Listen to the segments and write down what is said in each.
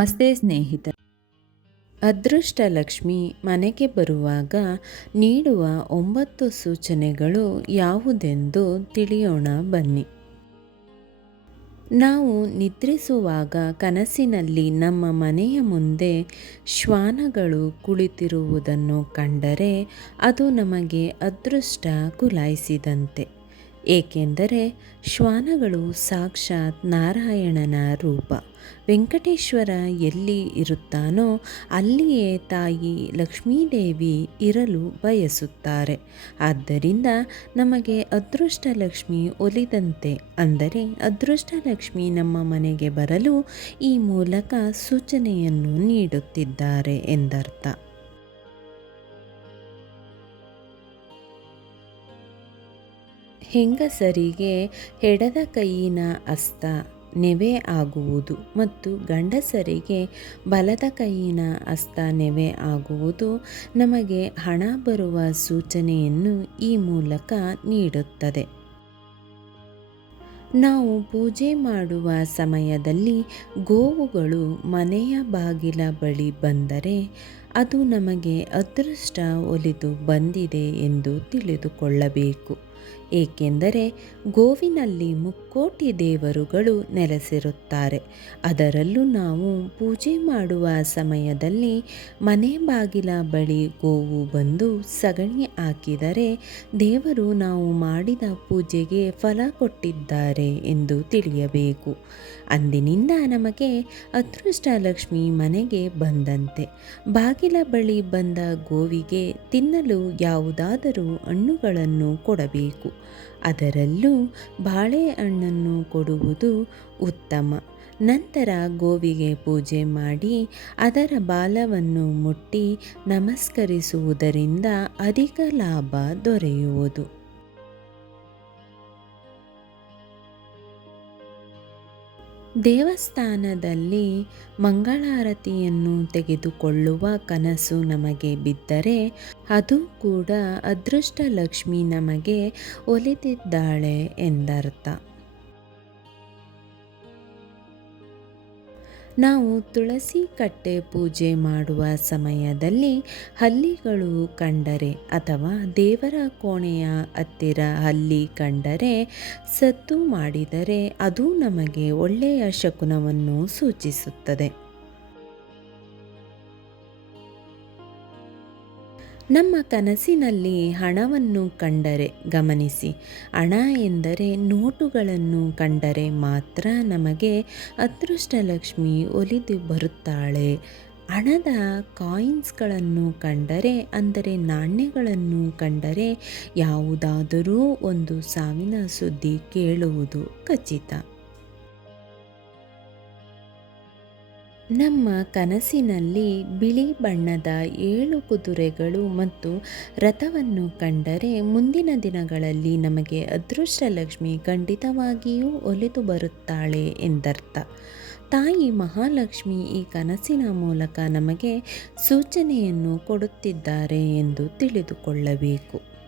ನಮಸ್ತೆ ಸ್ನೇಹಿತ ಅದೃಷ್ಟ ಲಕ್ಷ್ಮಿ ಮನೆಗೆ ಬರುವಾಗ ನೀಡುವ ಒಂಬತ್ತು ಸೂಚನೆಗಳು ಯಾವುದೆಂದು ತಿಳಿಯೋಣ ಬನ್ನಿ. ನಾವು ನಿದ್ರಿಸುವಾಗ ಕನಸಿನಲ್ಲಿ ನಮ್ಮ ಮನೆಯ ಮುಂದೆ ಶ್ವಾನಗಳು ಕುಳಿತಿರುವುದನ್ನು ಕಂಡರೆ ಅದು ನಮಗೆ ಅದೃಷ್ಟ ಕುಲಾಯಿಸಿದಂತೆ. ಏಕೆಂದರೆ ಶ್ವಾನಗಳು ಸಾಕ್ಷಾತ್ ನಾರಾಯಣನ ರೂಪ. ವೆಂಕಟೇಶ್ವರ ಎಲ್ಲಿ ಇರುತ್ತಾನೋ ಅಲ್ಲಿಯೇ ತಾಯಿ ಲಕ್ಷ್ಮೀದೇವಿ ಇರಲು ಬಯಸುತ್ತಾರೆ. ಆದ್ದರಿಂದ ನಮಗೆ ಅದೃಷ್ಟ ಲಕ್ಷ್ಮಿ ಒಲಿದಂತೆ ಅಂದರೆ ಅದೃಷ್ಟ ಲಕ್ಷ್ಮಿ ನಮ್ಮ ಮನೆಗೆ ಬರಲು ಈ ಮೂಲಕ ಸೂಚನೆಯನ್ನು ನೀಡುತ್ತಿದ್ದಾರೆ ಎಂದರ್ಥ. ಹೆಂಗಸರಿಗೆ ಎಡದ ಕೈಯಿನ ಅಸ್ತ ನೆವೆ ಆಗುವುದು ಮತ್ತು ಗಂಡಸರಿಗೆ ಬಲದ ಕೈಯಿನ ಅಸ್ತ ನೆವೆ ಆಗುವುದು ನಮಗೆ ಹಣ ಬರುವ ಸೂಚನೆಯನ್ನು ಈ ಮೂಲಕ ನೀಡುತ್ತದೆ. ನಾವು ಪೂಜೆ ಮಾಡುವ ಸಮಯದಲ್ಲಿ ಗೋವುಗಳು ಮನೆಯ ಬಾಗಿಲ ಬಳಿ ಬಂದರೆ ಅದು ನಮಗೆ ಅದೃಷ್ಟ ಒಲಿದು ಬಂದಿದೆ ಎಂದು ತಿಳಿದುಕೊಳ್ಳಬೇಕು. ಏಕೆಂದರೆ ಗೋವಿನಲ್ಲಿ ಮುಕ್ಕೋಟಿ ದೇವರುಗಳು ನೆಲೆಸಿರುತ್ತಾರೆ. ಅದರಲ್ಲೂ ನಾವು ಪೂಜೆ ಮಾಡುವ ಸಮಯದಲ್ಲಿ ಮನೆ ಬಾಗಿಲ ಬಳಿ ಗೋವು ಬಂದು ಸಗಣಿ ಹಾಕಿದರೆ ದೇವರು ನಾವು ಮಾಡಿದ ಪೂಜೆಗೆ ಫಲ ಕೊಟ್ಟಿದ್ದಾರೆ ಎಂದು ತಿಳಿಯಬೇಕು. ಅಂದಿನಿಂದ ನಮಗೆ ಅದೃಷ್ಟ ಲಕ್ಷ್ಮಿ ಮನೆಗೆ ಬಂದಂತೆ. ಬಾಗಿಲ ಬಳಿ ಬಂದ ಗೋವಿಗೆ ತಿನ್ನಲು ಯಾವುದಾದರೂ ಹಣ್ಣುಗಳನ್ನು ಕೊಡಬೇಕು. ಅದರಲ್ಲೂ ಬಾಳೆಹಣ್ಣನ್ನು ಕೊಡುವುದು ಉತ್ತಮ. ನಂತರ ಗೋವಿಗೆ ಪೂಜೆ ಮಾಡಿ ಅದರ ಬಾಲವನ್ನು ಮುಟ್ಟಿ ನಮಸ್ಕರಿಸುವುದರಿಂದ ಅಧಿಕ ಲಾಭ ದೊರೆಯುವುದು. ದೇವಸ್ಥಾನದಲ್ಲಿ ಮಂಗಳಾರತಿಯನ್ನು ತೆಗೆದುಕೊಳ್ಳುವ ಕನಸು ನಮಗೆ ಬಿದ್ದರೆ ಅದು ಕೂಡ ಅದೃಷ್ಟ ಲಕ್ಷ್ಮಿ ನಮಗೆ ಒಲಿದಿದ್ದಾಳೆ ಎಂದರ್ಥ. ನಾವು ತುಳಸಿ ಕಟ್ಟೆ ಪೂಜೆ ಮಾಡುವ ಸಮಯದಲ್ಲಿ ಹಲ್ಲಿಗಳು ಕಂಡರೆ ಅಥವಾ ದೇವರ ಕೋಣೆಯ ಹತ್ತಿರ ಹಲ್ಲಿ ಕಂಡರೆ ಸತ್ತು ಮಾಡಿದರೆ ಅದು ನಮಗೆ ಒಳ್ಳೆಯ ಶಕುನವನ್ನು ಸೂಚಿಸುತ್ತದೆ. ನಮ್ಮ ಕನಸಿನಲ್ಲಿ ಹಣವನ್ನು ಕಂಡರೆ ಗಮನಿಸಿ. ಹಣ ಎಂದರೆ ನೋಟುಗಳನ್ನು ಕಂಡರೆ ಮಾತ್ರ ನಮಗೆ ಅದೃಷ್ಟ ಲಕ್ಷ್ಮಿ ಒಲಿದು ಬರುತ್ತಾಳೆ. ಹಣದ ಕಾಯಿನ್ಸ್ಗಳನ್ನು ಕಂಡರೆ, ಅಂದರೆ ನಾಣ್ಯಗಳನ್ನು ಕಂಡರೆ ಯಾವುದಾದರೂ ಒಂದು ಸಾವಿನ ಸುದ್ದಿ ಕೇಳುವುದು ಖಚಿತ. ನಮ್ಮ ಕನಸಿನಲ್ಲಿ ಬಿಳಿ ಬಣ್ಣದ ಏಳು ಕುದುರೆಗಳು ಮತ್ತು ರಥವನ್ನು ಕಂಡರೆ ಮುಂದಿನ ದಿನಗಳಲ್ಲಿ ನಮಗೆ ಅದೃಷ್ಟ ಲಕ್ಷ್ಮಿ ಖಂಡಿತವಾಗಿಯೂ ಒಲಿದು ಬರುತ್ತಾಳೆ ಎಂದರ್ಥ. ತಾಯಿ ಮಹಾಲಕ್ಷ್ಮಿ ಈ ಕನಸಿನ ಮೂಲಕ ನಮಗೆ ಸೂಚನೆಯನ್ನು ಕೊಡುತ್ತಿದ್ದಾರೆ ಎಂದು ತಿಳಿದುಕೊಳ್ಳಬೇಕು.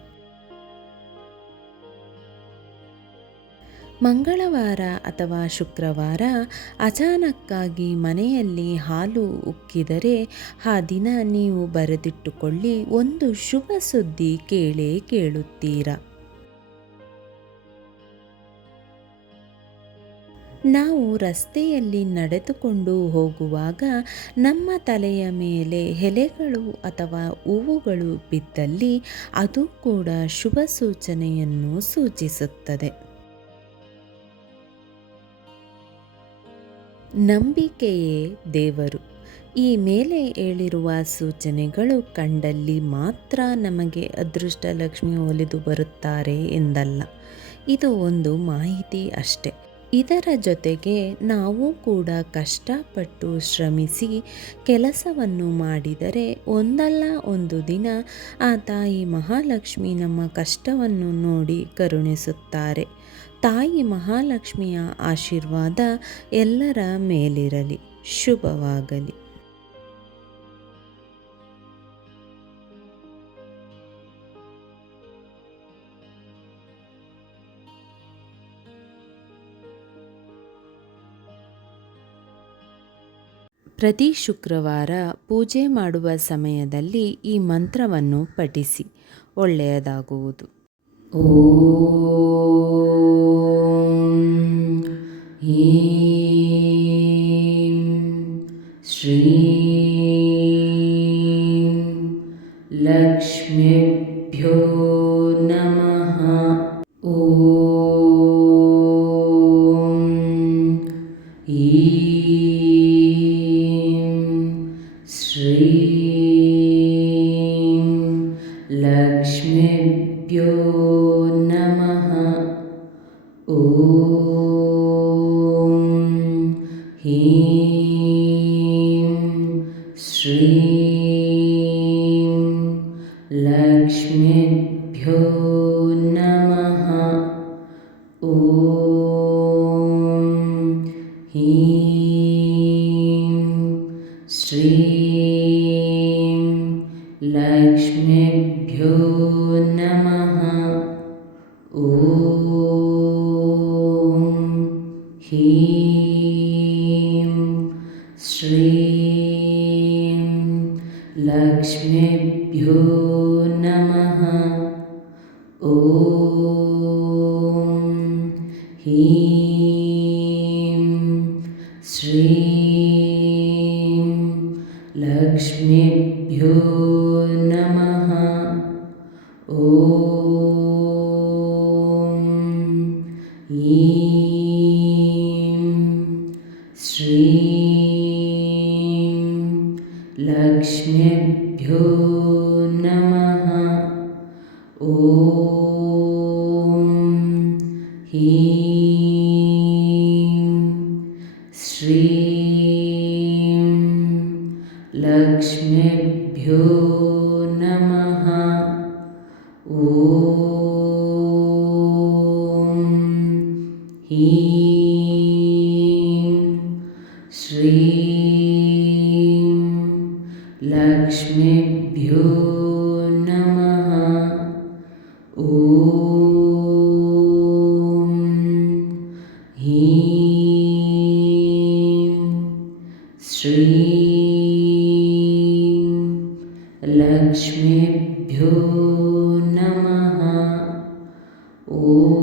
ಮಂಗಳವಾರ ಅಥವಾ ಶುಕ್ರವಾರ ಅಚಾನಕ್ಕಾಗಿ ಮನೆಯಲ್ಲಿ ಹಾಲು ಉಕ್ಕಿದರೆ ಆ ದಿನ ನೀವು ಬರೆದಿಟ್ಟುಕೊಳ್ಳಿ ಒಂದು ಶುಭ ಸುದ್ದಿ ಕೇಳೇ ಕೇಳುತ್ತೀರಾ. ನಾವು ರಸ್ತೆಯಲ್ಲಿ ನಡೆದುಕೊಂಡು ಹೋಗುವಾಗ ನಮ್ಮ ತಲೆಯ ಮೇಲೆ ಎಲೆಗಳು ಅಥವಾ ಹೂವುಗಳು ಬಿದ್ದಲ್ಲಿ ಅದು ಕೂಡ ಶುಭ ಸೂಚನೆಯನ್ನು ಸೂಚಿಸುತ್ತದೆ. ನಂಬಿಕೆಯೇ ದೇವರು. ಈ ಮೇಲೆ ಹೇಳಿರುವ ಸೂಚನೆಗಳು ಕಂಡಲ್ಲಿ ಮಾತ್ರ ನಮಗೆ ಅದೃಷ್ಟ ಲಕ್ಷ್ಮಿ ಒಲಿದು ಬರುತ್ತಾರೆ ಎಂದಲ್ಲ. ಇದು ಒಂದು ಮಾಹಿತಿ ಅಷ್ಟೆ. ಇದರ ಜೊತೆಗೆ ನಾವು ಕೂಡ ಕಷ್ಟಪಟ್ಟು ಶ್ರಮಿಸಿ ಕೆಲಸವನ್ನು ಮಾಡಿದರೆ ಒಂದಲ್ಲ ಒಂದು ದಿನ ಆ ತಾಯಿ ಮಹಾಲಕ್ಷ್ಮಿ ನಮ್ಮ ಕಷ್ಟವನ್ನು ನೋಡಿ ಕರುಣಿಸುತ್ತಾರೆ. ತಾಯಿ ಮಹಾಲಕ್ಷ್ಮಿಯ ಆಶೀರ್ವಾದ ಎಲ್ಲರ ಮೇಲಿರಲಿ. ಶುಭವಾಗಲಿ. ಪ್ರತಿ ಶುಕ್ರವಾರ ಪೂಜೆ ಮಾಡುವ ಸಮಯದಲ್ಲಿ ಈ ಮಂತ್ರವನ್ನು ಪಠಿಸಿ. ಒಳ್ಳೆಯದಾಗುವುದು. ॐ ह्रीं श्रीं लक्ष्मीभ्यो नमः। लक्ष्मीभ्यो नमः। ॐ ह्रीं श्रीं लक्ष्मेभ्यो ह्रीं श्रीं लक्ष्मीभ्यो नमः ॐ ई ह्रीं लक्ष्मीभ्यो नमः। ॐ ह्रीं श्रीं लक्ष्मीभ्यो नमः। ॐ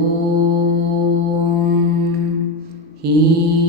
ह्रीं